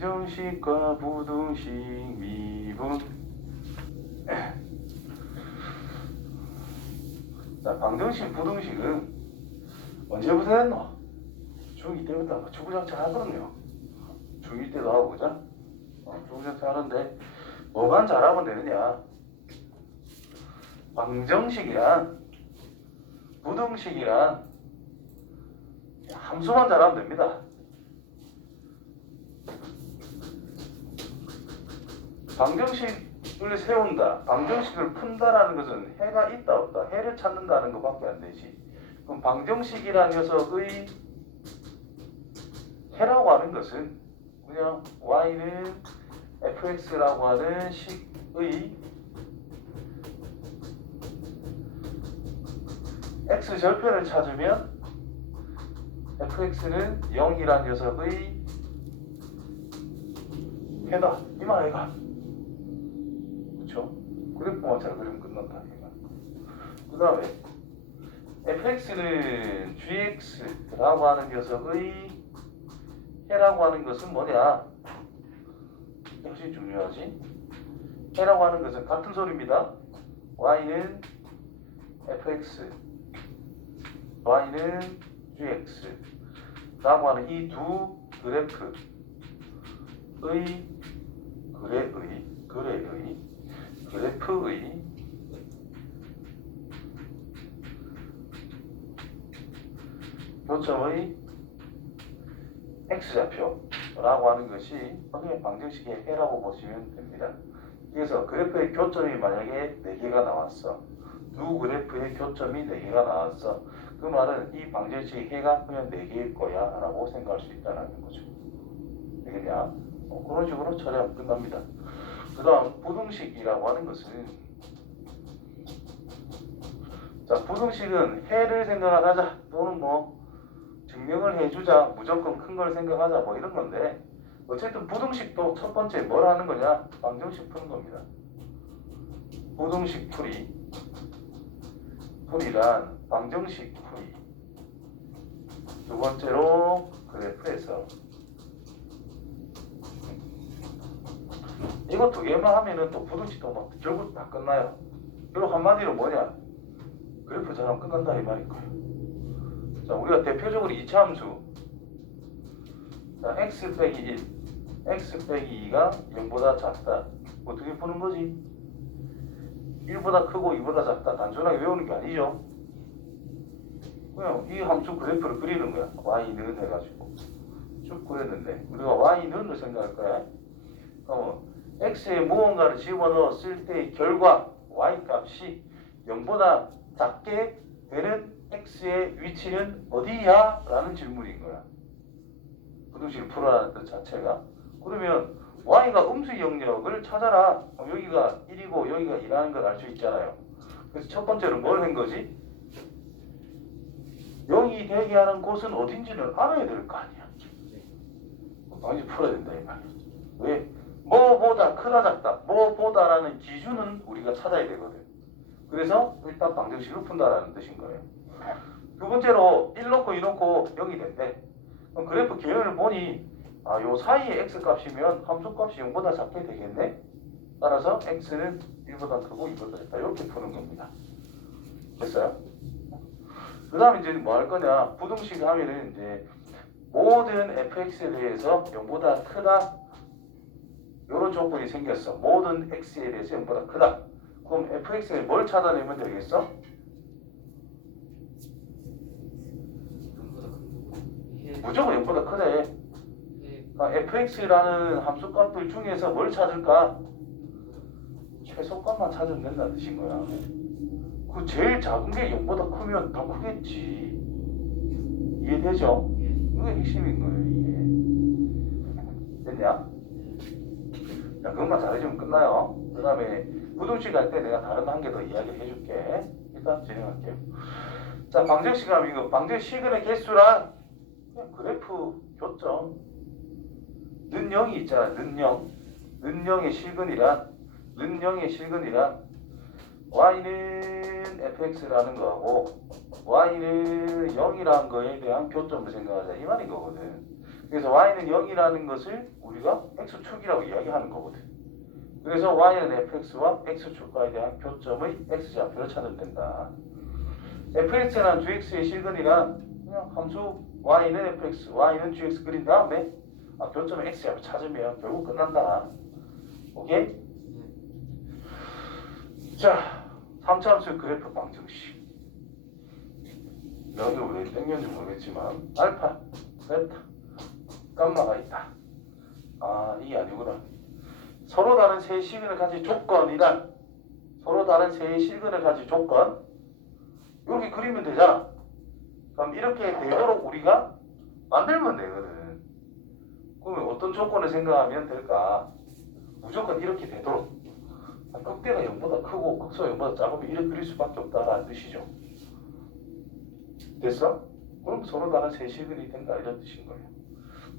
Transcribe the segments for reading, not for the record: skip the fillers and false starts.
방정식과 부등식 미분. 자, 방정식, 부등식은 언제부터 했노? 중2 때부터 주구장창 하거든요. 중2 때도 하고, 그죠? 주구장창 하는데, 뭐만 잘하면 되느냐? 방정식이란, 부등식이란, 함수만 잘하면 됩니다. 방정식을 세운다, 방정식을 푼다라는 것은 해가 있다 없다, 해를 찾는다는 것밖에 안 되지. 그럼 방정식이라는 녀석의 해라고 하는 것은 그냥 y는 fx라고 하는 식의 x절편을 찾으면 fx는 0이라는 녀석의 해다, 이 말이가. 그렇죠? 그래프만 잘 그리면 끝난다. 그 다음에 fx는 gx라고 하는 녀석의 해라고 하는 것은 뭐냐? 역시 중요하지. 해라고 하는 것은 같은 소리입니다. y는 fx, y는 gx 라고 하는 이 두 그래프의 교점의 x좌표라고 하는 것이 선생님 방정식의 해라고 보시면 됩니다. 그래서 그래프의 교점이 만약에 4개가 나왔어. 두 그래프의 교점이 4개가 나왔어. 그 말은 이 방정식의 해가 그냥 4개일 거야 라고 생각할 수 있다는 거죠. 되겠냐? 그런 식으로 처리하면 끝납니다. 그 다음 부등식이라고 하는 것은, 자, 부등식은 해를 생각하자, 또는 뭐 증명을 해주자, 무조건 큰 걸 생각하자, 뭐 이런 건데, 어쨌든 부등식도 첫 번째 뭘 하는 거냐? 방정식 푸는 겁니다. 부등식 풀이란 방정식 풀이. 두 번째로 그래프에서 이거 두 개만 하면은 또 부등식도 막 결국 다 끝나요. 그리고 한마디로 뭐냐? 그래프 잘하면 끝난다 이 말일 거예요. 자, 우리가 대표적으로 이차함수, 자, x 빼기 1, x 빼기 2가 0보다 작다. 어떻게 푸는 거지? 1보다 크고 2보다 작다. 단순하게 외우는 게 아니죠. 그냥 이 함수 그래프를 그리는 거야. y는 해가지고 쭉 그렸는데, 우리가 y는을 생각할 거야. x에 무언가를 집어넣었을 때의 결과 y 값이 0보다 작게 되는 x의 위치는 어디야? 라는 질문인 거야. 부등식을 풀어라는 뜻 자체가. 그러면 y가 음수 영역을 찾아라. 여기가 1이고 여기가 2라는 걸 알 수 있잖아요. 그래서 첫 번째로 뭘 한 거지? 0이 되게 하는 곳은 어딘지를 알아야 될 거 아니야. 방식 풀어야 된다 이 말이야. 왜? 뭐보다 크다 작다, 뭐보다라는 기준은 우리가 찾아야 되거든. 그래서 일단 방정식을 푼다라는 뜻인 거예요. 두 번째로 1 놓고 2 놓고 0이 된대. 그럼 그래프 계열을 보니 요 사이의 x 값이면 함수 값이 0보다 작게 되겠네. 따라서 x는 1보다 크고 2보다 작다. 이렇게 푸는 겁니다. 됐어요? 그 다음에 이제 뭐 할 거냐? 부등식 하면은 이제 모든 fx에 대해서 0보다 크다, 이런 조건이 생겼어. 모든 x에 대해서 0보다 크다. 그럼 fx에 뭘 찾아내면 되겠어? 무조건 0보다 크대. 그러니까 fx라는 함수값들 중에서 뭘 찾을까? 최소값만 찾으면 된다는 뜻인 거야. 그 제일 작은 게 0보다 크면 더 크겠지. 이해되죠? 이게 핵심인 거예요, 이게. 됐냐? 자, 그것만 잘해주면 끝나요. 그 다음에 부등식 할 때 내가 다른 한 개 더 이야기를 해줄게. 일단 진행할게요. 자, 방정식 하면 이거 방정식의 개수란 그냥 그래프 교점 는 0이 있잖아. 는 0. 는 0의 실근이란 y는 fx라는 거하고 y는 0이라는 거에 대한 교점을 생각하자 이 말인 거거든. 그래서 y는 0이라는 것을 우리가 x축이라고 이야기하는 거거든. 그래서 y는 fx와 x축과에 대한 교점의 x좌표를 찾으면 된다. fx란 gx의 실근이란 그냥 함수 y는 fx, y는 gx 그린 다음에 교점의 x좌표 찾으면 결국 끝난다. 오케이? 자, 3차 함수의 그래프 방정식. 여기 왜 땡겼는지 모르겠지만 알파, 베타, 감마가 있다. 이게 아니구나. 서로 다른 세 실근을 가진 조건이란 서로 다른 세 실근을 가진 조건 이렇게 그리면 되잖아. 그럼 이렇게 되도록 우리가 만들면 되거든. 그러면 어떤 조건을 생각하면 될까? 무조건 이렇게 되도록 극대가 0보다 크고 극소가 0보다 작으면 이렇게 그릴 수밖에 없다라는 뜻이죠. 됐어? 그럼 서로 다른 세 실근이 된다 이런 뜻인 거예요.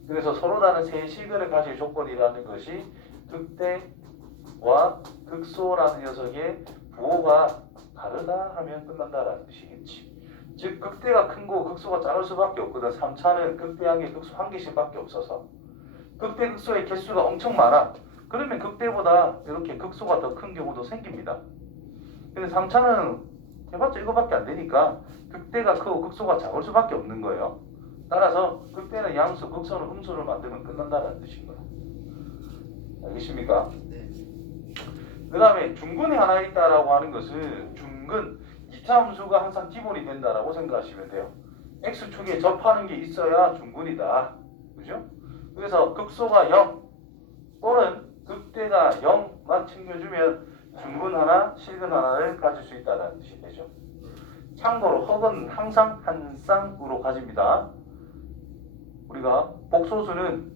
그래서 서로 다른 세 실근을 가질 조건이라는 것이 극대와 극소라는 녀석의 부호가 다르다 하면 끝난다라는 뜻이겠지. 즉 극대가 큰 거 극소가 작을 수밖에 없거든. 3차는 극대 한 개, 극소 한 개씩밖에 없어서 극대 극소의 개수가 엄청 많아. 그러면 극대보다 이렇게 극소가 더 큰 경우도 생깁니다. 근데 3차는 해봤자 이거밖에 안 되니까 극대가 크고 극소가 작을 수밖에 없는 거예요. 따라서 극대는 양수, 극소는 음수를 만들면 끝난다는 뜻인 거예요. 알겠습니까? 네. 그 다음에 중근이 하나 있다라고 하는 것은 중근 2차 함수가 항상 기본이 된다라고 생각하시면 돼요. x축에 접하는 게 있어야 중근이다. 그죠? 그래서 극소가 0 또는 극대가 0만 챙겨주면 중근 하나, 실근 하나를 가질 수 있다는 뜻이 되죠. 참고로 헉은 항상 한 쌍으로 가집니다. 우리가 복소수는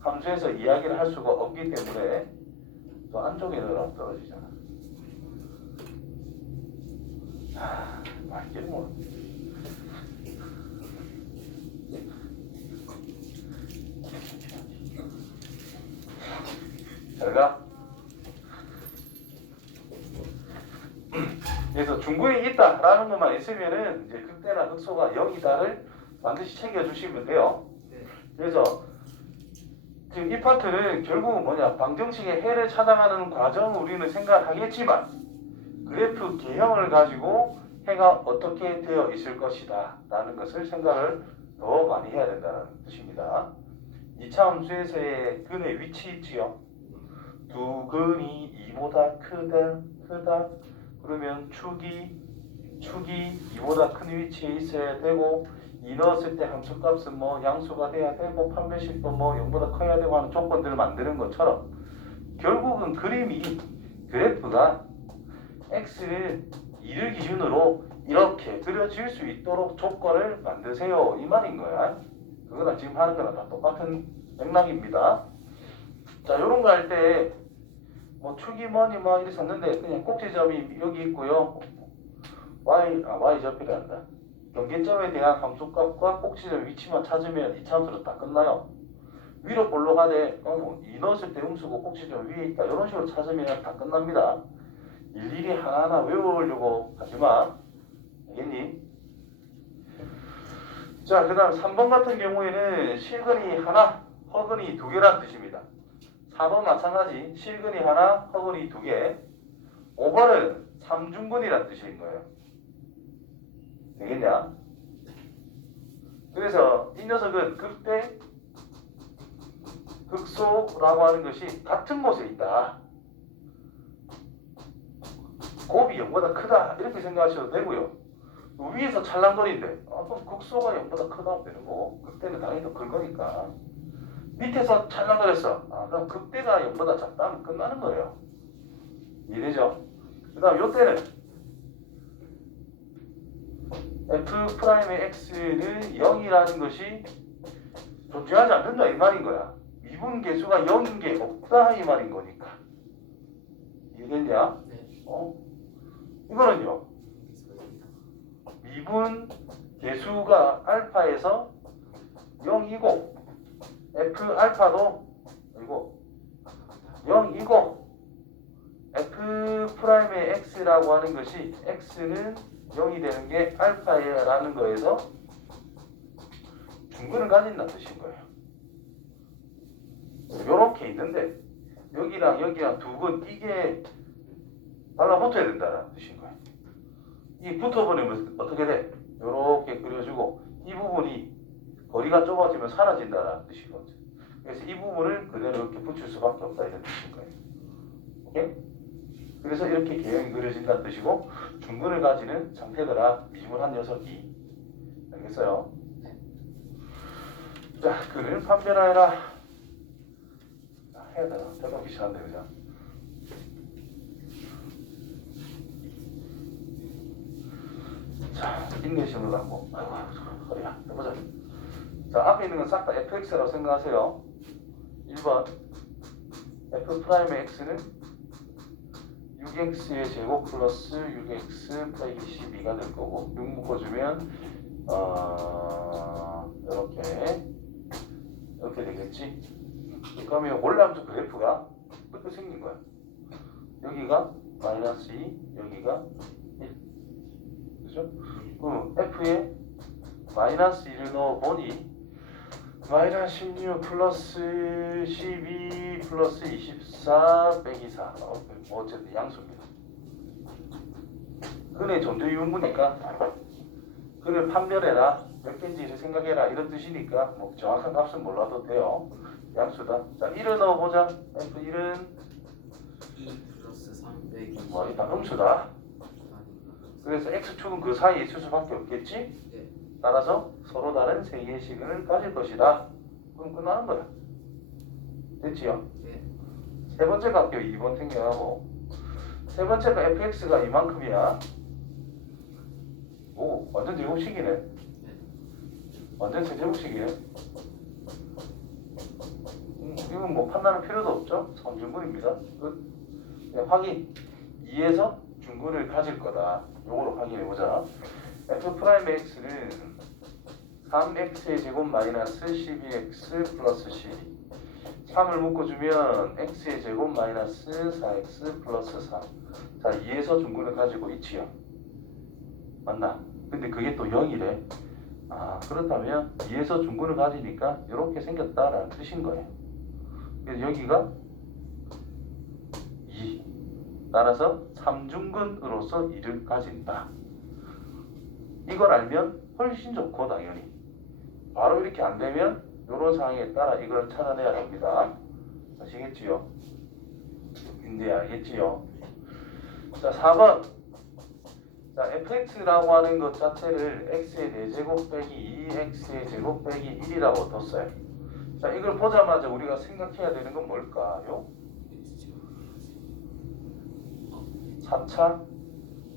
함수에서 이야기를 할 수가 없기 때문에 또 안쪽에 넣으면 떨어지잖아. 말게 뭐. 잘 가. 그래서 중근이 있다라는 것만 있으면은 이제 극대나 극소가 0이다를 반드시 챙겨주시면 돼요. 그래서 지금 이 파트는 결국은 뭐냐, 방정식의 해를 찾아가는 과정을 우리는 생각하겠지만 그래프 개형을 가지고 해가 어떻게 되어 있을 것이다 라는 것을 생각을 더 많이 해야 된다는 뜻입니다. 2차 함수에서의 근의 위치 있지요. 두 근이 2보다 크다 그러면 축이 2보다 큰 위치에 있어야 되고 2 넣었을 때 함수값은 뭐 양수가 돼야 되고 판별식도 뭐 0보다 커야 되고 하는 조건들을 만드는 것처럼 결국은 그래프가 x를 2를 기준으로 이렇게 그려질 수 있도록 조건을 만드세요 이 말인 거야. 그거랑 지금 하는 거랑 다 똑같은 맥락입니다. 자, 요런 거 할 때 뭐 축이 뭐니 뭐 이렇게 썼는데 그냥 꼭지점이 여기 있고요. y좌표란다. 경계점에 대한 함수값과 꼭지점 위치만 찾으면 이 함수로 다 끝나요. 위로 볼로 가되 2 넣었을 때 음수고 꼭지점 위에 있다 이런 식으로 찾으면 다 끝납니다. 일일이 하나하나 외우려고 하지마. 알겠니? 자, 그 다음 3번 같은 경우에는 실근이 하나, 허근이 두 개라는 뜻입니다. 4번 마찬가지 실근이 하나, 허근이 두 개. 5번은 삼중근이라는 뜻인 거예요. 되겠냐? 그래서 이 녀석은 극대, 극소라고 하는 것이 같은 곳에 있다. 곱이 0보다 크다 이렇게 생각하셔도 되고요. 위에서 찰랑거리인데 그럼 극소가 0보다 크다 되는 거고 극대는 당연히 더 큰 거니까 밑에서 찰랑거렸어. 그럼 극대가 0보다 작다 하면 끝나는 거예요. 이해되죠? 그 다음 요때는 f'의 x는 0이라는 것이 존재하지 않는다 이 말인 거야. 미분계수가 0인 게 없다 이 말인 거니까. 이해됐냐? 네. 이거는요. 미분계수가 알파에서 0이고 f알파도 0이고 f'의 x라고 하는 것이 x는 0이 되는 게 알파라는 거에서 중근을 가진다는 뜻인 거예요. 이렇게 있는데 여기랑 여기랑 두 근 이게 달라붙어야 된다는 뜻인 거예요. 이 붙어버리면 어떻게 돼? 이렇게 그려주고 이 부분이 거리가 좁아지면 사라진다는 뜻이거든요. 그래서 이 부분을 그대로 이렇게 붙일 수밖에 없다 이런 뜻인 거예요. 오케이? 그래서 이렇게 개형이 그려진다는 뜻이고 중근을 가지는 상태더라 미지물한 녀석이. 알겠어요? 자, 그를 판별하여라. 해야 되나? 대답 귀찮은데 그죠? 자, 인내심을 갖고 아이고 허리야 해보자. 자, 앞에 있는 건 싹 다 fx라고 생각하세요. 1번 f 프라임의 x는 6x의 제곱 플러스 6x 빼기 12가 될 거고 6 묶어주면 이렇게 되겠지. 그러면 올라가면서 그래프가 이렇게 생긴 거야. 여기가 마이너스 2, 여기가 1. 그죠? 그럼 f에 마이너스 1을 넣어보니 마이너스 16 플러스 12 플러스 24 빼기 4. 뭐 어쨌든 양수입니다. 근의 존재 유무니까 그를 판별해라. 몇 개인지를 생각해라. 이런 뜻이니까 뭐 정확한 값은 몰라도 돼요. 양수다. 자, 1을 넣어보자. f1은 2 플러스 3 빼기 뭐 일단 음수다. 그래서 x축은 그 사이에 있을 수밖에 없겠지? 네. 따라서 서로 다른 세 개의 시근을 가질 것이다. 그럼 끝나는 거야. 됐지요? 네. 세 번째 값 2번 생겨나고 세 번째가 fx가 이만큼이야. 오, 완전 제곱식이네. 네. 완전 세제곱식이네. 이건 뭐 판단할 필요도 없죠. 3중근입니다. 끝. 네, 확인. 2에서 중근을 가질 거다. 요거로 확인해보자. f 프라임의 x는 3x의 제곱 마이너스 12x 플러스 12. 3을 묶어주면 x의 제곱 마이너스 4x 플러스 4. 자, 2에서 중근을 가지고 있지요. 맞나? 근데 그게 또 0이래. 아, 그렇다면 2에서 중근을 가지니까 이렇게 생겼다라는 뜻인 거예요. 그래서 여기가 2. 따라서 3중근으로서 2를 가진다. 이걸 알면 훨씬 좋고 당연히. 바로 이렇게 안 되면 이런 상황에 따라 이걸 찾아내야 합니다. 아시겠지요? 근데 알겠지요? 자, 4번. 자, fx라고 하는 것 자체를 x의 4제곱 빼기 2x의 제곱 빼기 1이라고 뒀어요. 자, 이걸 보자마자 우리가 생각해야 되는 건 뭘까요? 4차,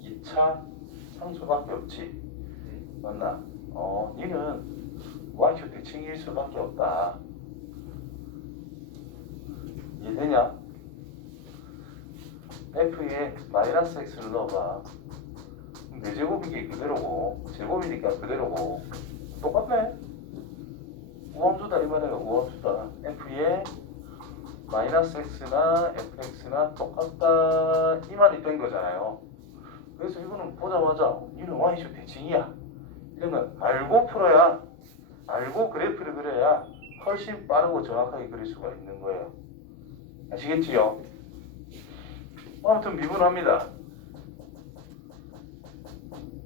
2차, 3수밖에 없지. 맞나? 니는 y축 대칭일 수밖에 없다. 이해되냐? f에 마이너스 x를 넣어봐. 4제곱이 게 그대로고 제곱이니까 그대로고 똑같네. 우함수다 이 말이야. 우함수다. f에 마이너스 x나 fx나 똑같다 이 말이 된 거잖아요. 그래서 이거는 보자마자 이는 y축 대칭이야. 이런 건 알고 풀어야, 알고 그래프를 그려야 훨씬 빠르고 정확하게 그릴 수가 있는 거예요. 아시겠지요? 아무튼 미분합니다.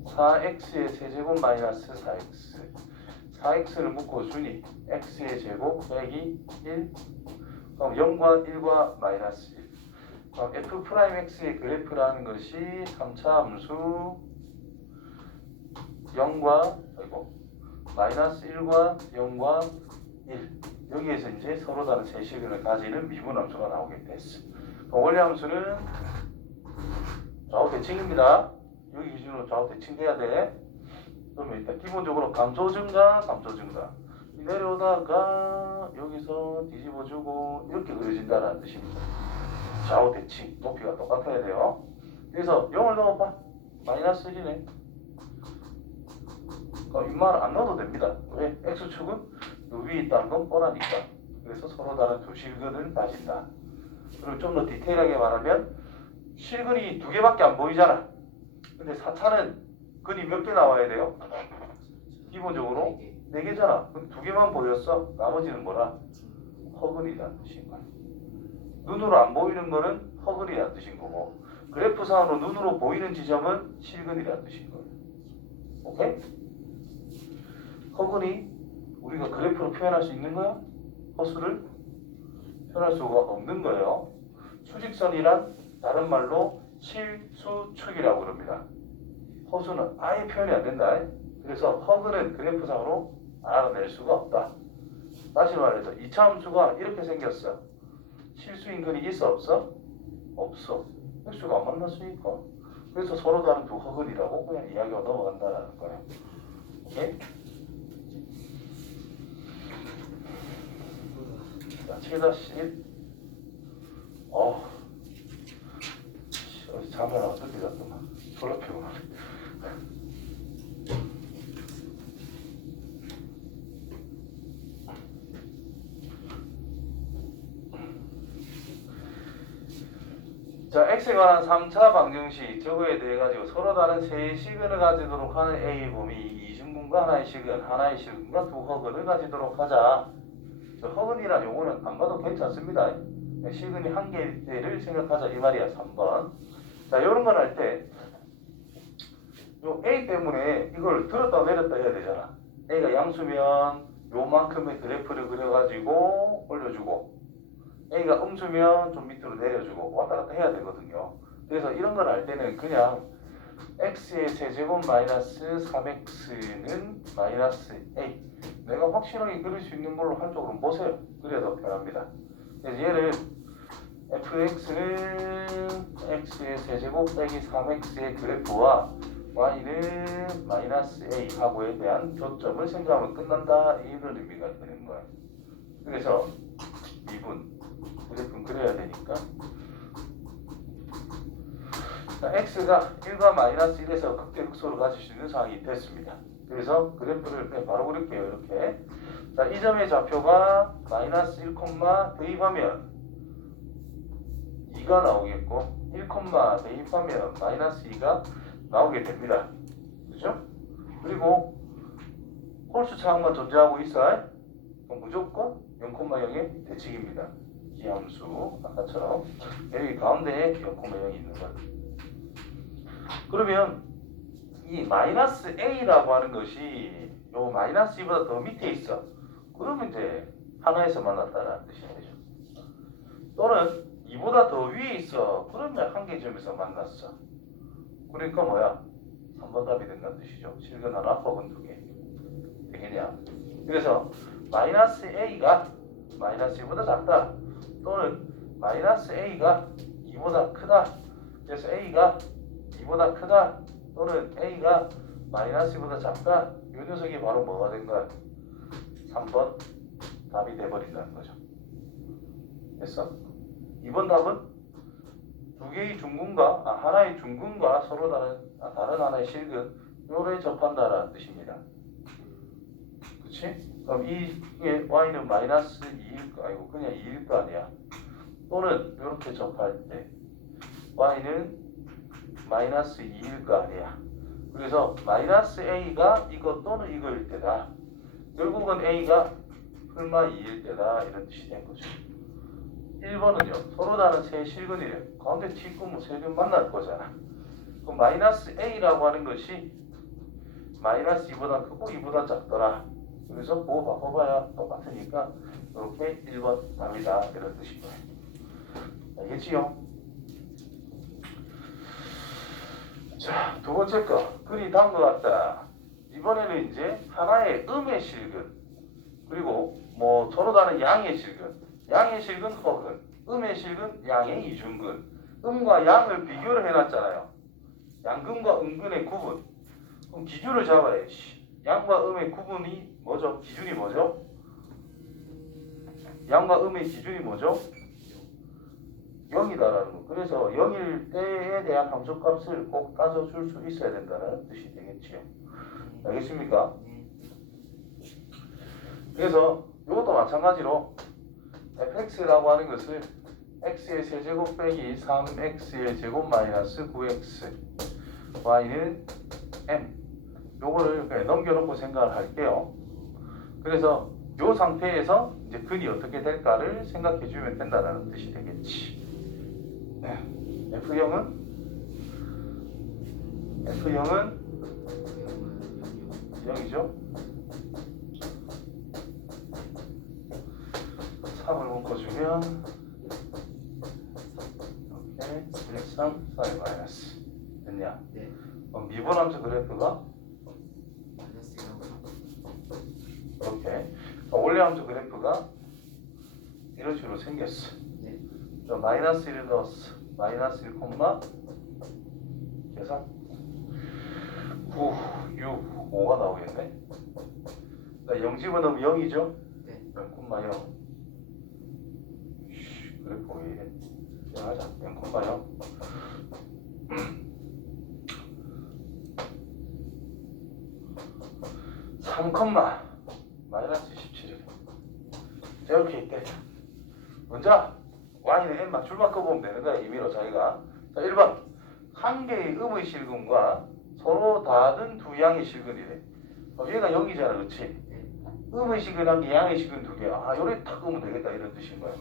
4x의 세제곱 마이너스 4x 4x를 묶어주니 x의 제곱 빼기 1. 그럼 0과 1과 마이너스 1. 그럼 f 프라임 x의 그래프라는 것이 3차 함수 0과 마이너스 1과 0과 1. 여기에서 이제 서로 다른 세 시근을 가지는 미분 함수가 나오게 됐어. 원래 함수는 좌우 대칭입니다. 여기 기준으로 좌우 대칭돼야 돼. 그러면 일단 기본적으로 감소 증가, 감소 증가. 내려오다가 여기서 뒤집어주고 이렇게 그려진다는 뜻입니다. 좌우 대칭, 높이가 똑같아야 돼요. 그래서 0을 넣어봐. 마이너스 1이네. 그럼 이 말 안 넣어도 됩니다. 왜? x축은 요 위에 있다는 건 뻔하니까. 그래서 서로 다른 두 실근을 가진다. 그리고 좀 더 디테일하게 말하면 실근이 두 개밖에 안 보이잖아. 근데 4차는 근이 몇 개 나와야 돼요? 기본적으로 4개잖아. 그럼 2개만 보였어. 나머지는 뭐라? 허근이라는 뜻인 거야. 눈으로 안 보이는 거는 허근이라는 뜻인 거고 그래프상으로 눈으로 보이는 지점은 실근이라는 뜻인 거예요. 오케이? 허근이 우리가 그래프로 표현할 수 있는 거야? 허수를 표현할 수가 없는 거예요. 수직선이란 다른 말로 실수축이라고 그럽니다. 허수는 아예 표현이 안 된다. 그래서 허근은 그래프상으로 알아낼 수가 없다. 다시 말해서 이차함수가 이렇게 생겼어. 실수인근이 있어 없어? 없어. 획수가 안 만났으니까. 그래서 서로 다른 두 허근이라고 그냥 이야기가 넘어간다는 거예요. 오케이? 자, 7-1. 어디 잠을 안 듣게 잤더만. 졸라 피곤하네. 자, x에 관한 3차 방정식 저거에 대해 가지고 서로 다른 세 시근을 가지도록 하는 A의 범위 이중근과 하나의 시근, 하나의 실근과 두 허근을 가지도록 하자. 저 허근이란 요거는 안 봐도 괜찮습니다. 시근이 한 개를 생각하자 이 말이야. 3번. 자, 요런 걸 할 때 요 A 때문에 이걸 들었다 내렸다 해야 되잖아. A가 양수면 요만큼의 그래프를 그려가지고 올려주고 A가 음수면 좀 밑으로 내려주고 왔다 갔다 해야 되거든요. 그래서 이런 걸 할 때는 그냥 x의 세제곱 마이너스 3x는 마이너스 a 내가 확실하게 그릴 수 있는 걸로 한쪽으로 보세요. 그래도 편합니다. 그래서 얘를 fx는 x의 세제곱 빼기 3x의 그래프와 y는 마이너스 a 하고에 대한 교점을 생각하면 끝난다 이런 의미가 되는 거예요. 그래서 2분 그래프는 그려야 되니까 자, x가 1과 마이너스 1에서 극대극소를 가질 수 있는 상황이 됐습니다. 그래서 그래프를 그냥 바로 그릴게요. 이렇게 자, 이 점의 좌표가 마이너스 1, 대입하면 2가 나오겠고 1, 대입하면 마이너스 2가 나오게 됩니다. 그죠? 그리고 홀수 차항만 존재하고 있어요. 그럼 무조건 0,0의 대칭입니다. 이 함수 아까처럼 여기 가운데에 0,0이 있는 거예요. 그러면 이 마이너스 a라고 하는 것이 요 마이너스 2보다 더 밑에 있어. 그러면 이제 하나에서 만났다는 뜻이 되죠. 또는 2보다 더 위에 있어. 그러면 한 개 점에서 만났어. 그러니까 뭐야? 3번 답이 된다는 뜻이죠. 실근 하나, 허근 두 개. 되겠냐? 그래서 마이너스 a가 마이너스 2보다 작다. 또는 마이너스 a가 2보다 크다. 그래서 a가 2보다 크다. 또는 a가 마이너스 2보다 작다. 이 녀석이 바로 뭐가 된 거야? 3번 답이 돼버린다는 거죠. 됐어? 2번 답은 두 개의 중근과 하나의 중근과 서로 다른 하나의 실근 요래 접한다라는 뜻입니다. 그치? 그럼 이게 y는 마이너스 2일 거 아니고 그냥 2일 거 아니야. 또는 이렇게 접할 때 y는 마이너스 2일 거 아니야. 그래서 마이너스 a가 이거 또는 이거일 때다. 결국은 a가 풀마 2일 때다 이런 뜻이 된 거죠. 1번은요 서로 다른 세 실근이래요. 가운데 T꿈은 세근 만날 거잖아. 그럼 마이너스 a라고 하는 것이 마이너스 2보다 크고 2보다 작더라. 그래서 그거 바꿔봐야 똑같으니까 이렇게 1번 답이다 이런 뜻인 거예요. 알겠지요? 자, 두 번째 거 글이 다음 것 같다. 이번에는 이제 하나의 음의 실근 그리고 뭐 서로 다른 양의 실근 양의 실근 허근 음의 실근 양의 이중근 음과 양을 비교를 해놨잖아요. 양근과 음근의 구분. 그럼 기준을 잡아야지. 양과 음의 구분이 뭐죠? 기준이 뭐죠? 양과 음의 기준이 뭐죠? 0이다라는 거. 그래서 0일 때에 대한 함수값을 꼭 따져줄 수 있어야 된다는 뜻이 되겠지요. 알겠습니까? 그래서 이것도 마찬가지로 fx라고 하는 것을 x의 세제곱 빼기 3x의 제곱 마이너스 9x y는 m 요거를 그냥 넘겨놓고 생각을 할게요. 그래서 요 상태에서 이제 근이 어떻게 될까를 생각해 주면 된다는 뜻이 되겠지. F형은 F형은 0이죠. 3을 묶어주면 이렇게 3, 4의 마이너스 됐냐? 네. 그럼 미분함수 그래프가 마이너스 1하고 3. 이렇게 원래함수 그래프가 이런 식으로 생겼어. 네. 그럼 마이너스 1을 넣었어. 마이너스 1, 계산 9, 6, 5가 나오겠네. 0 집어넣으면 0이죠? 네. 0,0. 그래프 왜 이래? 그냥 하자. 0,0. 3, 마이너스 27. 이렇게 있대. 먼저 y는 n만 줄 바꿔보면 되는 거야. 임의로 자기가. 자, 1번. 한 개의 음의 실근과 서로 다른 두 양의 실근이래. 얘가 0이잖아, 그렇지? 네. 음의 실근 한 개, 양의 실근 두 개. 요래 딱 끄면 되겠다 이런 뜻인 거야.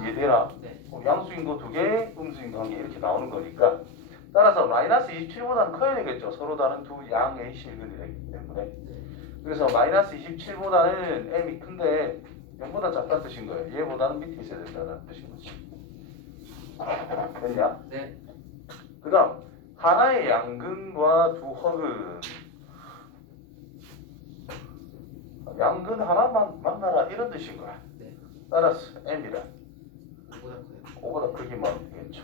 이해되나? 네. 양수인 거 두 개, 음수인 거 한 개 이렇게 나오는 거니까. 따라서 마이너스 27보다는 커야 되겠죠. 서로 다른 두 양의 실근이 되기 때문에. 그래서 마이너스 27보다는 m이 큰데 0보다 작다는 뜻인 거예요. 얘보다는 밑에 있어야 된다는 뜻인 거지. 됐냐? 네. 그 다음 하나의 양근과 두 허근. 양근 하나만 만나라 이런 뜻인 거야. 네. 따라서 m이라 5보다 커요. 5보다 크기만 하면 되겠죠.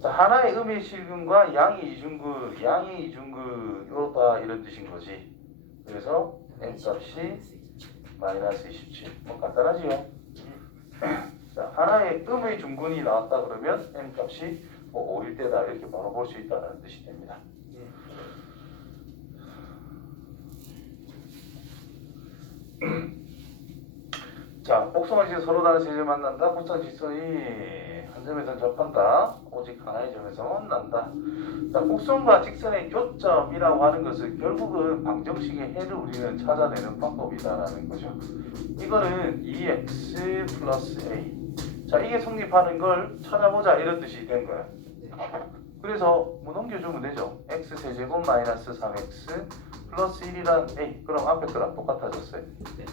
자, 하나의 음의 실근과 양의 이중근, 양의 이중근 이렇다 이런 뜻인 거지. 그래서 m 값이 마이너스 27. 뭐 간단하지요. 자, 하나의 음의 중근이 나왔다 그러면 m 값이 뭐 5일 때다 이렇게 바로 볼 수 있다는 뜻이 됩니다. 네. 자, 복숭아 지수 서로 다른 세 점 만난다. 복숭아 직선이 한 점에서 접한다. 오직 하나의 점에서 만난다. 자, 곡선과 직선의 교점이라고 하는 것은 결국은 방정식의 해를 우리는 찾아내는 방법이다라는 거죠. 이거는 2x 플러스 a. 자, 이게 성립하는 걸 찾아보자 이런 뜻이 된 거야. 그래서 뭐 넘겨주면 되죠. x 세제곱 마이너스 3x 플러스 1이란 a. 그럼 앞에 거랑 똑같아졌어요.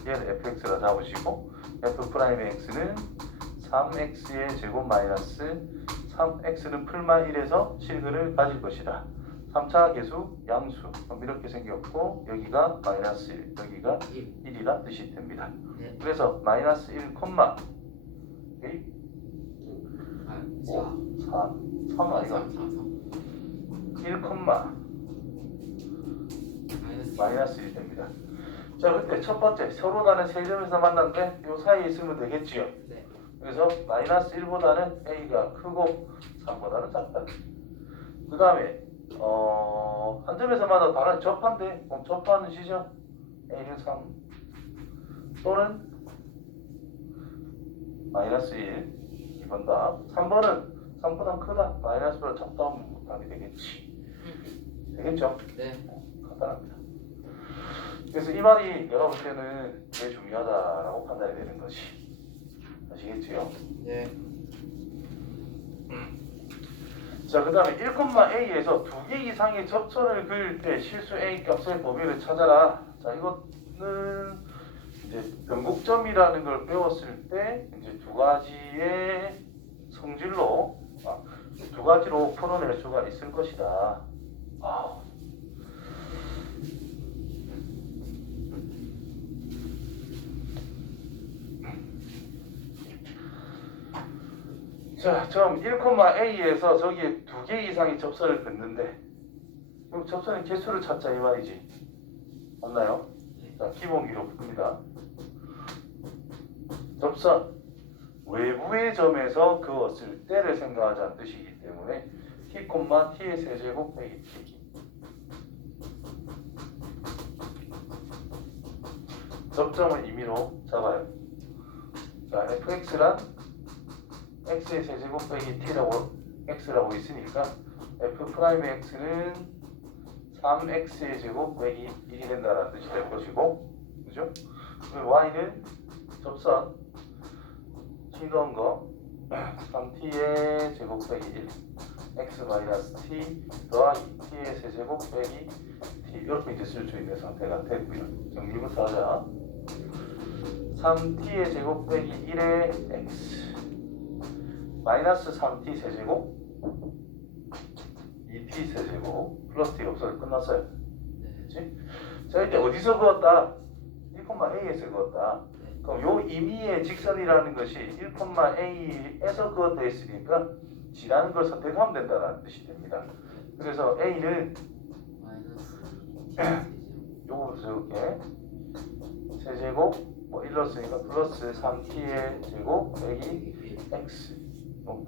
얘는 fx라 잡으시고 f 프라임 x는 3x의 제곱 마이너스 3x는 풀마 1에서 실근을 가질 것이다. 3차 계수 양수. 그럼 이렇게 생겼고 여기가 마이너스 1, 여기가 1이란 뜻이 됩니다. 네. 그래서 마이너스 1, 콤마 1, 4. 4, 3 아이가 1, 콤마 마이너스 1이 됩니다. 자, 그때 첫 번째 서로 다른 세 점에서 만났는데 요 사이에 있으면 되겠지요. 네. 그래서 마이너스 1보다는 a가 크고 3보다는 작다. 그 다음에 한 점에서 만나도 바로 접한데 그럼 접하는 시점 a는 3 또는 마이너스 1 2번 답. 3번은 3보다 크다 마이너스보다 작다 하면 답이 되겠지. 되겠죠? 네. 간단합니다. 그래서 이 말이 내가 볼 때는 제일 중요하다라고 판단이 되는 거지. 아시겠지요? 네. 자, 그 다음에 1,a에서 두 개 이상의 접선을 그을 때 실수 a 값의 범위를 찾아라. 자, 이거는 이제 변곡점이라는 걸 배웠을 때 이제 두 가지의 성질로 두 가지로 풀어낼 수가 있을 것이다. 자, 처음 1,a에서 저기에 두 개 이상의 접선을 긋는데 그럼 접선의 개수를 찾자 이 말이지. 맞나요? 자, 기본기로 풉니다. 접선 외부의 점에서 그었을 때를 생각하자는 뜻이기 때문에 t, t의 세제곱 빼기 t. 접점을 임의로 잡아요. 자, fx란 x의 세제곱 빼기 t라고 x라고 있으니까 f 프라임의 x는 3x의 제곱 빼기 1이 된다는 뜻이 될 것이고, 그죠? 그리고 y는 접선 t 넣은 거 3t의 제곱 빼기 1 x 마이너스 t 더하기 t의 세제곱 빼기 t 이렇게 이제 쓸 수 있는 상태가 되고요. 정리부터 하자. 3t의 제곱 빼기 1의 x 마이너스 3t 세제곱 2t 세제곱 플러스 t 없어서 끝났어요. 그렇지? 자 이제 어디서 그었다? 1,a에서 그었다. 그럼 요 임의의 직선이라는 것이 1,a에서 그었다 했으니까 G라는 걸 선택하면 된다는 뜻이 됩니다. 그래서 A는 마이너스 요거부터 적을게. 세제곱 뭐 1 넣었으니까 플러스 3t의 제곱 빼기 x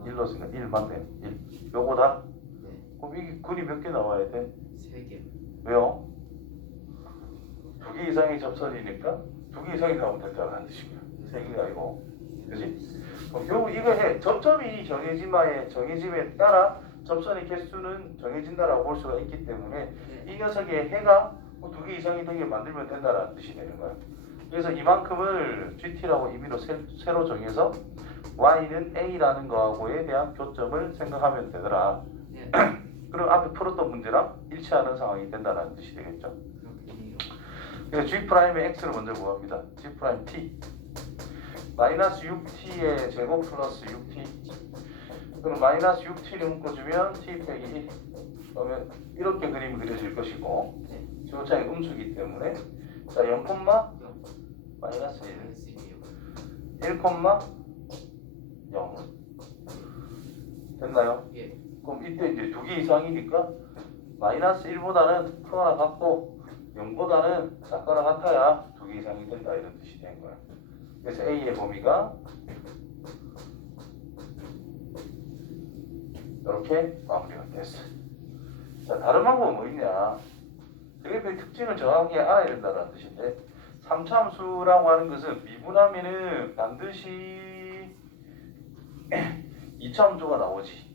1 넣었으니까 1 맞네요. 1 요거다. 네. 그럼 이게 근이 몇 개 나와야 돼? 3개. 왜요? 2개 이상의 접선이니까 2개 이상이 나오면 된다는 뜻이고요. 3개가 아니고 그지? 그럼 이거 해. 접점이 정해짐에 따라 접선의 개수는 정해진다라고 볼 수가 있기 때문에 이 녀석의 해가 2개 이상이 되게 만들면 된다는 뜻이 되는 거예요. 그래서 이만큼을 GT라고 임의로 새로 정해서 Y는 A라는 거하고에 대한 교점을 생각하면 되더라. 네. 그럼 앞에 풀었던 문제랑 일치하는 상황이 된다는 뜻이 되겠죠. 그렇군요. 그래서 G'의 X를 먼저 구합니다. G'T 마이너스 6T의 제곱 플러스 6T 그럼 마이너스 6T를 묶어주면 T 빼기 1 그러면 이렇게 그림이 그려질 것이고 네. 지호창이 음수이기 때문에 자 0, 마이너스 1 마이너스 1이요. 1,0 됐나요? 예. 그럼 이때 이제 2개 이상이니까 마이너스 1보다는 크거나 같고 0보다는 작거나 같아야 2개 이상이 된다 이런 뜻이 된 거야. 그래서 A의 범위가 이렇게 마무리가 됐어. 자 다른 방법은 뭐 있냐? 그래프의 특징을 정확하게 알아야 된다는 뜻인데 3차함수라고 하는 것은 미분하면은 반드시 2차함수가 나오지.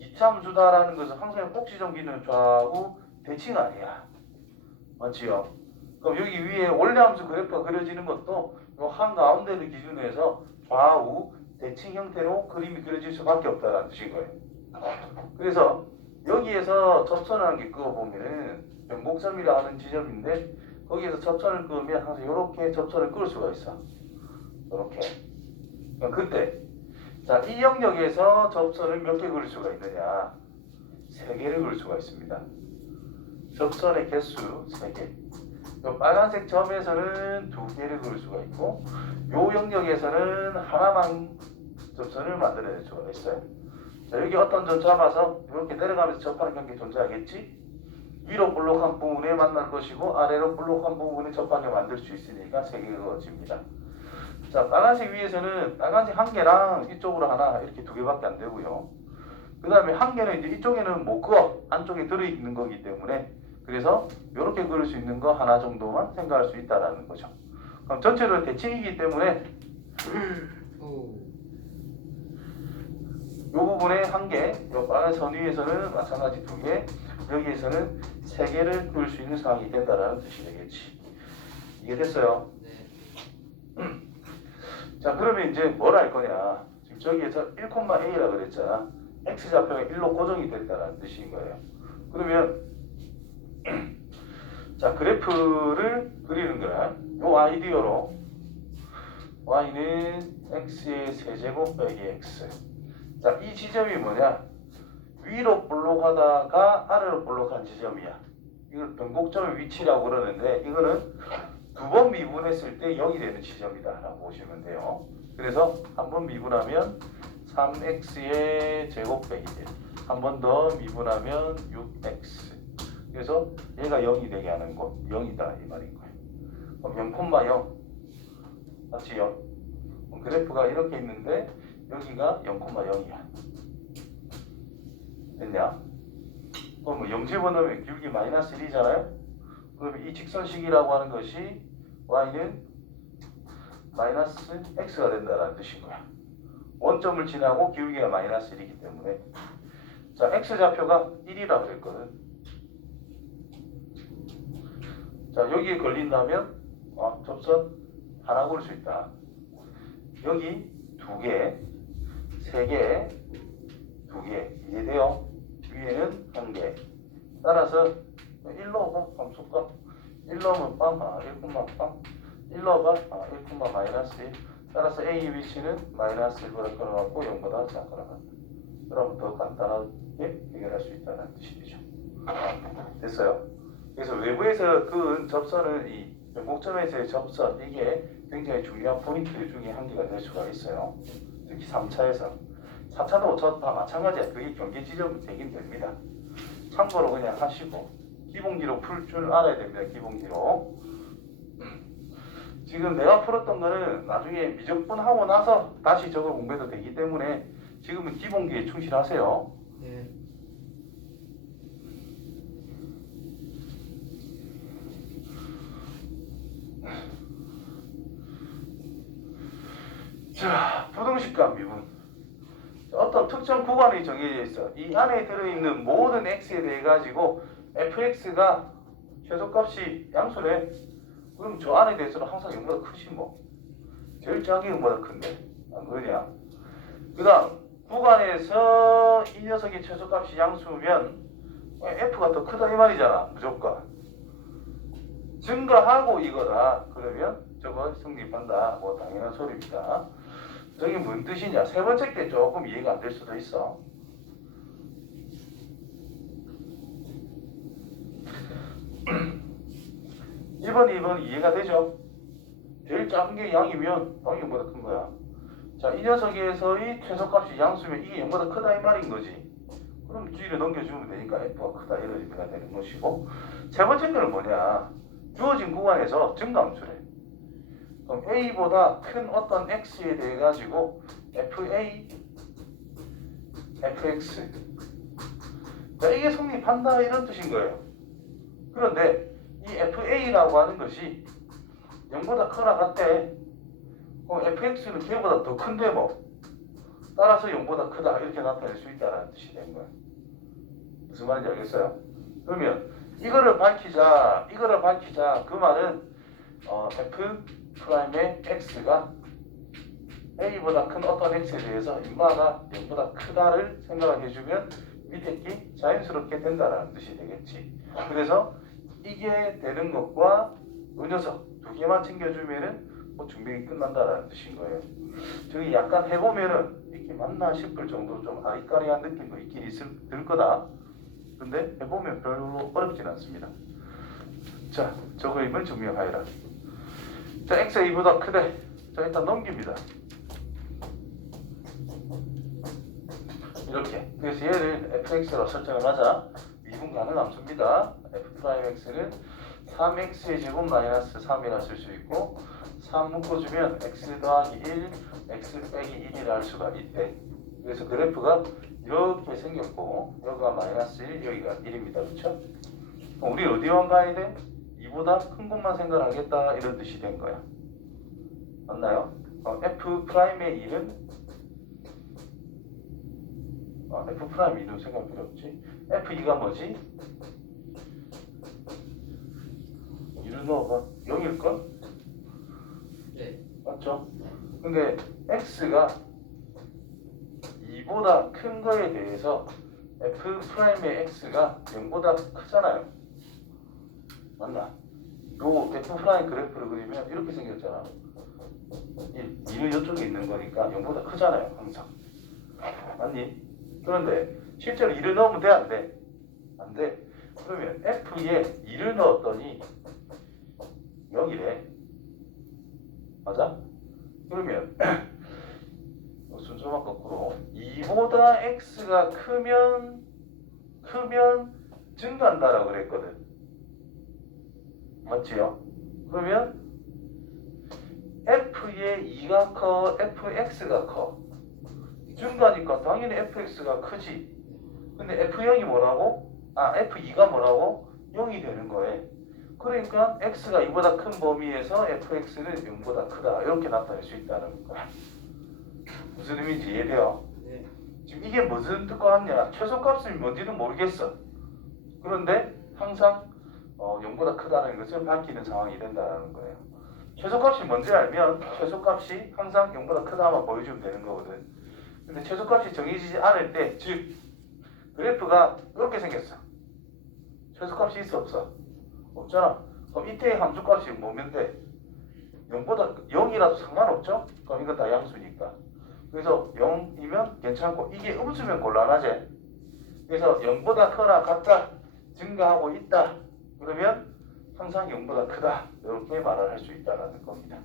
2차함수다라는 것은 항상 꼭지점기는 좌우 대칭 아니야. 맞지요? 그럼 여기 위에 원래함수 그래프가 그려지는 것도 이 한가운데를 기준으로 해서 좌우 대칭 형태로 그림이 그려질 수밖에 없다는 뜻인 거예요. 그래서 여기에서 접선을 한 게 그어보면은 변곡점이라 하는 지점인데 거기에서 접선을 그으면 항상 이렇게 접선을 그을 수가 있어. 이렇게. 그때 자, 이 영역에서 접선을 몇 개 그을 수가 있느냐? 3개를 그을 수가 있습니다. 접선의 개수 3개. 요 빨간색 점에서는 2개를 그을 수가 있고 요 영역에서는 하나만 접선을 만들어낼 수가 있어요. 자, 여기 어떤 점 잡아서 이렇게 내려가면서 접하는 경계 존재하겠지? 위로 볼록한 부분에 만날 것이고 아래로 볼록한 부분에 접하게 만들 수 있으니까 3개가 그어집니다. 자, 빨간색 위에서는 빨간색 한 개랑 이쪽으로 하나 이렇게 2개밖에 안 되고요. 그 다음에 한 개는 이제 이쪽에는 못 그어 안쪽에 들어있는 거기 때문에 그래서 이렇게 그릴 수 있는 거 하나 정도만 생각할 수 있다라는 거죠. 그럼 전체로 대칭이기 때문에 이 부분에 한 개, 이 빨간 선 위에서는 마찬가지 2개, 여기에서는 3개를 그릴 수 있는 상황이 된다라는 뜻이 되겠지. 이해됐어요? 네. 자, 그러면 이제 뭘 할 거냐? 지금 저기에서 1,a라 그랬잖아. x좌표가 1로 고정이 됐다는 뜻인 거예요. 그러면 자, 그래프를 그리는 거야. 요 아이디어로 y는 x의 세제곱 빼기 x. 자, 이 지점이 뭐냐? 위로 볼록하다가 아래로 볼록한 지점이야. 이걸 변곡점의 위치라고 그러는데 이거는 2번 미분했을 때 0이 되는 지점이다 라고 보시면 돼요. 그래서 한 번 미분하면 3x의 제곱 빼기 1. 한 번 더 미분하면 6x. 그래서 얘가 0이 되게 하는 거 0이다 이 말인 거예요. 그럼 0,0 맞지 0? 그래프가 이렇게 있는데 여기가 0,0이야. 됐냐? 그럼 뭐 0 집어넣으면 기울기 마이너스 1이잖아요? 그러면 이 직선식이라고 하는 것이 y는 마이너스 x가 된다는 뜻인 거야. 원점을 지나고 기울기가 마이너스 1이기 때문에 자, x좌표가 1이라고 했거든. 자, 여기에 걸린다면 접선 하나 고를 수 있다. 여기 2개, 3개, 2개 이해돼요? 위에는 1개. 따라서 1 넣어봐. 함수값 1 넣으면 빵, 1콤마 빵 1 넣어봐. 1콤마 마이너스 1. 따라서 A 위치는 마이너스 1보다 커나갔고 0보다 작거나 그럼 더 간단하게 해결할 수 있다는 뜻이 되죠. 됐어요? 그래서 외부에서 그은 접선은 이 목점에서의 접선 이게 굉장히 중요한 포인트 중에 한 개가 될 수가 있어요. 특히 3차에서 4차도 다 마찬가지야. 그게 경계 지점이 되긴 됩니다. 참고로 그냥 하시고 기본기록 풀 줄 알아야 됩니다. 기본기록. 지금 내가 풀었던 거는 나중에 미적분하고 나서 다시 저걸 공부해도 되기 때문에 지금은 기본기에 충실하세요. 네. 자, 부등식과 미분. 어떤 특정 구간이 정해져 있어. 이 안에 들어있는 모든 x에 대해 가지고 fx가 최소값이 양수래. 그럼 저 안에 대해서는 항상 0보다 크지 뭐. 제일 작은 게 0보다 큰데. 안 그러냐? 그 다음 구간에서 이 녀석의 최소값이 양수면 f가 더 크다 이 말이잖아. 무조건. 증가하고 이거다. 그러면 저거 성립한다. 뭐 당연한 소리입니다. 저게 뭔 뜻이냐? 세 번째 게 조금 이해가 안 될 수도 있어. (1번) (2번) 이해가 되죠? 제일 작은 게 양이면 당연히 0보다 큰 거야. 자, 이 녀석에서의 최소값이 양수면 이게 0보다 크다 이 말인 거지. 그럼 뒤로 넘겨주면 되니까 f가 크다 이런 의미가 되는 것이고, 세 번째 거는 뭐냐? 주어진 구간에서 증가함수래. 그럼 a보다 큰 어떤 x에 대해 가지고 fa, fx. 자, 이게 성립한다 이런 뜻인 거예요. 그런데 이 fa라고 하는 것이 0보다 크거나 같대. 그럼 fx는 걔보다 더 큰데 뭐. 따라서 0보다 크다 이렇게 나타낼 수 있다는 뜻이 되는 거야. 무슨 말인지 알겠어요? 그러면 이거를 밝히자 그 말은 f 프라임의 x가 a보다 큰 어떤 x에 대해서 인마가 0보다 크다를 생각을 해주면 밑에 게 자연스럽게 된다라는 뜻이 되겠지. 그래서 이게 되는 것과 이 녀석 2개만 챙겨주면은 뭐 증명이 끝난다라는 뜻인 거예요. 저기 약간 해보면은 이게 맞나 싶을 정도로 좀 아리까리한 느낌도 있긴 들 거다. 근데 해보면 별로 어렵진 않습니다. 자, 저거 힘을 증명하여라. 자, x가 2보다 크대. 자, 일단 넘깁니다. 이렇게. 그래서 얘를 fx로 설정을 하자. 미분 가능 함수입니다. f'x는 3x의 제곱 마이너스 3이라 쓸 수 있고 3 묶어주면 x 더하기 1, x 빼기 1이라 할 수가 있대. 그래서 그래프가 이렇게 생겼고 여기가 마이너스 1, 여기가 1입니다. 그렇죠? 그럼 우리 어디만 가야 돼? 2보다 큰 것만 생각하겠다 이런 뜻이 된 거야. 맞나요? f 프라임의 1은 f 프라임 1은 생각 필요 없지. f2가 뭐지? 1을 넣어봐. 0일걸? 네. 맞죠? 근데 x가 2보다 큰 거에 대해서 f 프라임의 x가 0보다 크잖아요. 맞나? 요 f 프라임 그래프를 그리면 이렇게 생겼잖아. 1은 이쪽에 있는 거니까 0보다 크잖아요. 항상. 맞니? 그런데 실제로 1을 넣으면 돼? 안 돼? 안 돼. 그러면 f에 1을 넣었더니 0이래. 맞아? 그러면 순서만 거꾸로 2보다 x가 크면 증가한다라고 그랬거든. 맞지요? 그러면 f의 2가 커, fx가 커. 증가니까 당연히 fx가 크지. 근데 f0이 뭐라고? f2가 뭐라고? 0이 되는 거예요. 그러니까 x가 2보다 큰 범위에서 fx는 0보다 크다. 이렇게 나타낼 수 있다는 거야. 무슨 의미인지 이해돼요? 네. 지금 이게 무슨 뜻과 같냐? 최소값이 뭔지는 모르겠어. 그런데 항상 0보다 크다는 것을 밝히는 상황이 된다는 거예요. 최소값이 뭔지 알면 최소값이 항상 0보다 크다만 보여주면 되는 거거든. 근데 최소값이 정해지지 않을 때, 즉 그래프가 이렇게 생겼어. 최소값이 있어 없어? 없잖아. 그럼 이때의 함수값이 뭐면 돼? 0보다 0이라도 상관없죠? 그럼 이건 다 양수니까. 그래서 0이면 괜찮고 이게 음수면 곤란하지. 그래서 0보다 크거나 같다, 증가하고 있다. 그러면 항상 0보다 크다. 이렇게 말을 할 수 있다는 겁니다.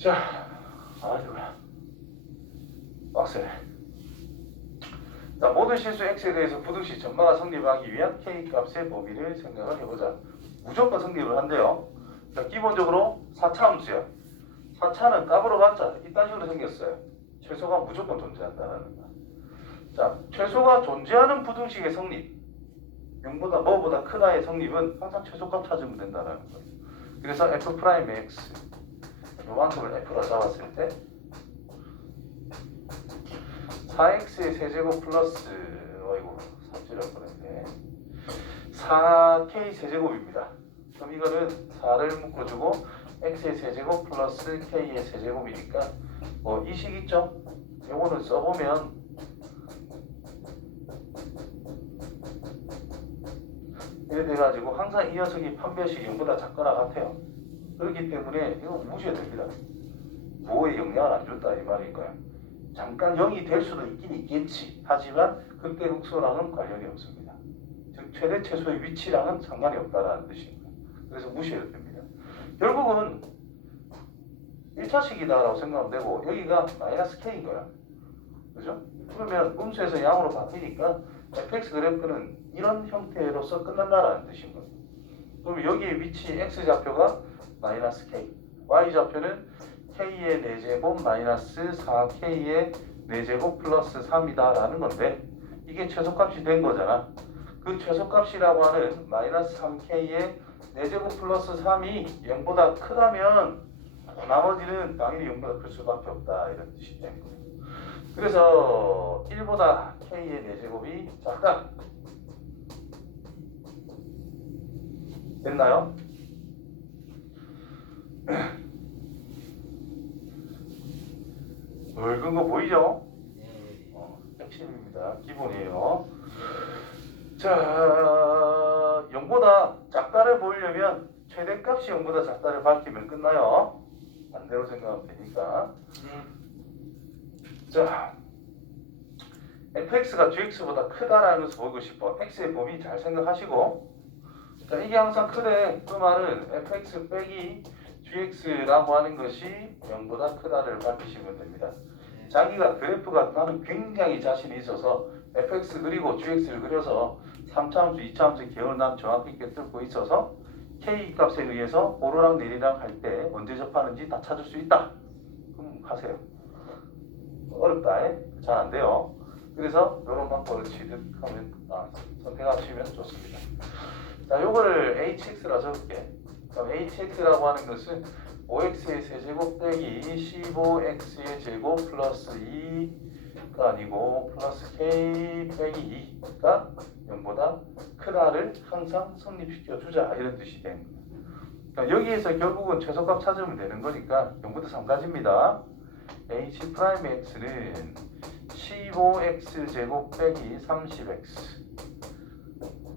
자, 아주가 빡세네. 자, 모든 실수 x에 대해서 부등식 전마가 성립하기 위한 k 값의 범위를 생각을 해보자. 무조건 성립을 한대요. 자, 기본적으로 4차 함수야. 4차는 값으로 봤자 이딴 식으로 생겼어요. 최소가 무조건 존재한다는 거. 자, 최소가 존재하는 부등식의 성립, 0보다 뭐보다 크다의 성립은 항상 최소값 찾으면 된다는 거예요. 그래서 f'x 요만큼을 f로 잡았을 때 4x의 세제곱 플러스 어이구 삽질할 뻔했네. 4k 세제곱입니다. 그럼 이거는 4를 묶어주고 x의 세제곱 플러스 k의 세제곱이니까 이 식 있죠? 요거는 써보면 이래 돼가지고 항상 이 녀석이 판별식 0보다 작거나 같아요. 그렇기 때문에 이거 무시해도 됩니다. 부호에 영향을 안 준다 이 말인 거야. 잠깐 0이 될 수도 있긴 있겠지. 하지만 극대 극소랑은 관련이 없습니다. 즉 최대 최소의 위치랑은 상관이 없다는 뜻입니다. 그래서 무시해도 됩니다. 결국은 1차식이다라고 생각하면 되고 여기가 마이너스 k인 거야. 그죠? 그러면 음수에서 양으로 바뀌니까 fx 그래프는 이런 형태로서 끝난다라는 뜻인 거예요. 그럼 여기에 위치 x좌표가 마이너스 k, y좌표는 k의 4제곱 마이너스 4k의 4제곱 플러스 3이다라는 건데 이게 최소값이 된 거잖아. 그 최소값이라고 하는 마이너스 3k의 4제곱 플러스 3이 0보다 크다면 나머지는 당연히 0보다 클 수밖에 없다 이런 뜻이 되는 거예요. 그래서 1보다 k의 4제곱이 작다. 됐나요? 굵은 거 보이죠? 네. 핵심입니다. 기본이에요. 자, 0보다 작다를 보이려면 최대값이 0보다 작다를 밝히면 끝나요. 반대로 생각하면 되니까. 자, fx가 gx보다 크다라는 것을 보고 싶어. x의 범위 잘 생각하시고, 자, 이게 항상 크대. 그 말은 fx 빼기 gx라고 하는 것이 0보다 크다를 밝히시면 됩니다. 자기가 그래프가 나는 굉장히 자신이 있어서 fx 그리고 gx를 그려서 3차 함수, 2차 함수 개요를 난 정확히 꿰뚫고 있어서 k 값에 의해서 오르락 내리락 할 때 언제 접하는지 다 찾을 수 있다. 그럼 하세요. 어렵다. 잘 안 돼요. 그래서 이런 방법을 취득하면 선택하시면 좋습니다. 자, 요거를 hx라 적을게. 그럼 hx라고 하는 것은 5x의 세제곱 빼기 15x의 제곱 플러스 2가 아니고 플러스 k 빼기 2가 0보다 크다를 항상 성립시켜 주자 이런 뜻이 됩니다. 그러니까 여기에서 결국은 최소값 찾으면 되는 거니까 0부터 3까지입니다. h'x는 15x 제곱 빼기 30x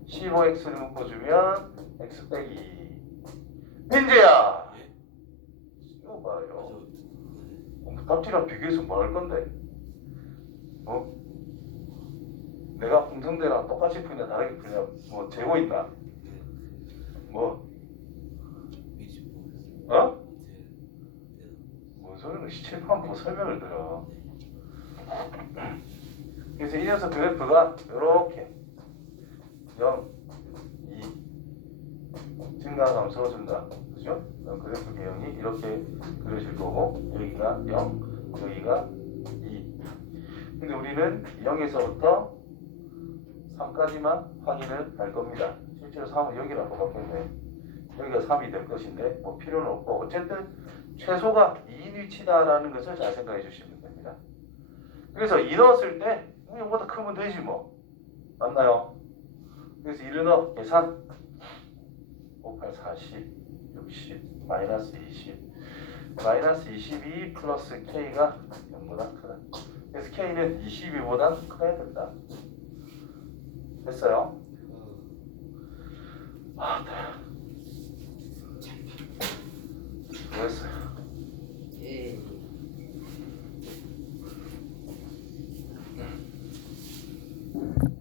15x를 묶어주면 x 빼기 민재야! 이거 봐요. 답지랑 비교해서 뭐 할 건데? 내가 홍성대랑 똑같이 푸냐 다르게 푸냐 뭐 재고 있나? 뭐? 뭔 소리는 시체만 보고 설명을 들어. 그래서 이 녀석 그래프가 이렇게 0, 2 증가감 써준다. 그죠? 그래프 개형이 이렇게 그려질 거고 여기가 0, 여기가 2. 근데 우리는 0에서부터 3까지만 확인을 할 겁니다. 실제로 3은 여기랑 똑같겠네. 여기가 3이 될 것인데 뭐 필요는 없고 어쨌든 최소가 2인 위치다라는 것을 잘 생각해 주시면 됩니다. 그래서 2 넣었을 때 이거보다 크면 되지 뭐. 맞나요? 그래서 1을 넣어 계산 5, 8, 40, 60, 마이너스 20, 마이너스 22 플러스 K가 0보다 크다. 그래서 K는 22보다 커야 된다. 됐어요? 아, 수고했어요.